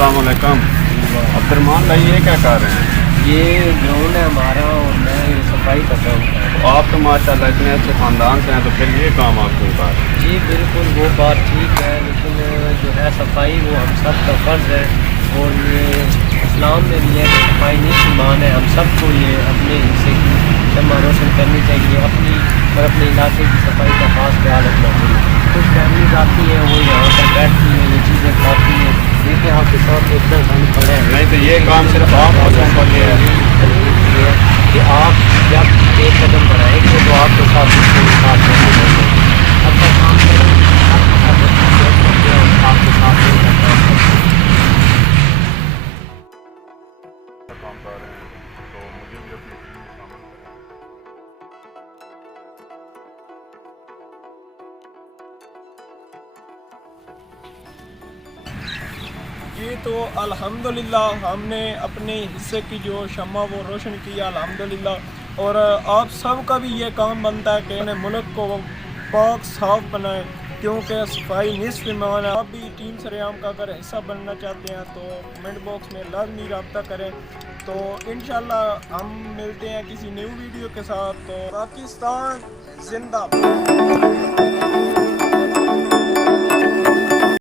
السلام علیکم۔ عبدالرحمن بھائی یہ کیا کر رہے ہیں؟ یہ ڈرون ہے ہمارا اور میں یہ صفائی کر رہا ہوں۔ آپ تو ماشاءاللہ اتنے اچھے خاندان سے ہیں، تو پھر یہ کام آپ کیوں کر رہے ہیں؟ جی بالکل وہ بات ٹھیک ہے، لیکن جو ہے صفائی وہ ہم سب کا فرض ہے، اور یہ اسلام میں بھی ہے کہ صفائی نصف ایمان ہے۔ ہم سب کو یہ اپنے حصے کی شمع روشن کرنی چاہیے، اپنی اور اپنے علاقے کی صفائی کا خاص خیال رکھنا چاہیے۔ کچھ فیملیز آتی ہیں وہ یہاں پر بیٹھتی ہیں، یہ چیزیں کھاتی ہیں، دیکھیں آپ کے ساتھ اتنا گند پڑا ہے۔ نہیں تو یہ کام صرف آپ لوگوں کا یہ ہے کہ آپ جب ایک قدم بڑھائیں گے تو آپ کے ساتھ ساتھ رہنے لیں گے۔ اچھا کام کریں، آپ کے ساتھ مل کر کام کریں۔ کام کر رہے ہیں تو مجھے بھی اپنی ٹیم میں شامل کریں۔ جی تو الحمدللہ ہم نے اپنے حصے کی جو شمع وہ روشن کیا الحمدللہ، اور آپ سب کا بھی یہ کام بنتا ہے کہ انہیں ملک کو پاک صاف بنائیں، کیونکہ صفائی نصف ایمان ہے۔ آپ بھی ٹیم سرعام کا اگر حصہ بننا چاہتے ہیں تو کمنٹ باکس میں لازمی رابطہ کریں۔ تو انشاءاللہ ہم ملتے ہیں کسی نیو ویڈیو کے ساتھ۔ تو پاکستان زندہ باد۔